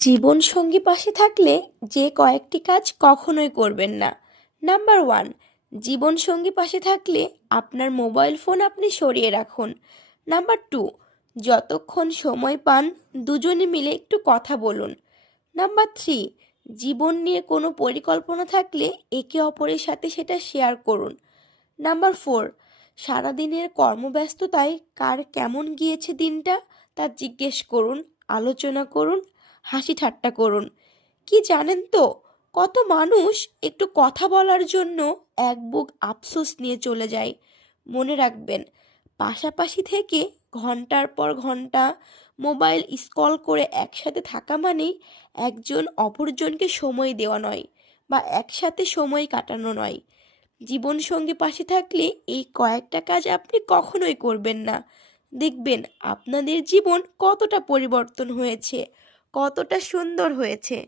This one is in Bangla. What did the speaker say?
জীবনসঙ্গী পাশে থাকলে যে কয়েকটি কাজ কখনোই করবেন না। নাম্বার ওয়ান, জীবনসঙ্গী পাশে থাকলে আপনার মোবাইল ফোন আপনি সরিয়ে রাখুন। নাম্বার টু, যতক্ষণ সময় পান দুজনে মিলে একটু কথা বলুন। নাম্বার থ্রি, জীবন নিয়ে কোনো পরিকল্পনা থাকলে একে অপরের সাথে সেটা শেয়ার করুন। নাম্বার ফোর, সারাদিনের কর্মব্যস্ততায় কার কেমন গিয়েছে দিনটা তা জিজ্ঞেস করুন, আলোচনা করুন, হাসি ঠাট্টা করুন। কি জানেন তো, কত মানুষ একটু কথা বলার জন্য এক বুক আফসোস নিয়ে চলে যায়। মনে রাখবেন, পাশাপাশি থেকে ঘন্টার পর ঘন্টা মোবাইল স্ক্রল করে একসাথে থাকা মানেই একজন অপরজনকে সময় দেওয়া নয়, বা একসাথে সময় কাটানো নয়। জীবনসঙ্গী পাশে থাকলে এই কয়েকটা কাজ আপনি কখনোই করবেন না। দেখবেন আপনাদের জীবন কতটা পরিবর্তন হয়েছে, কতটা সুন্দর হয়েছে।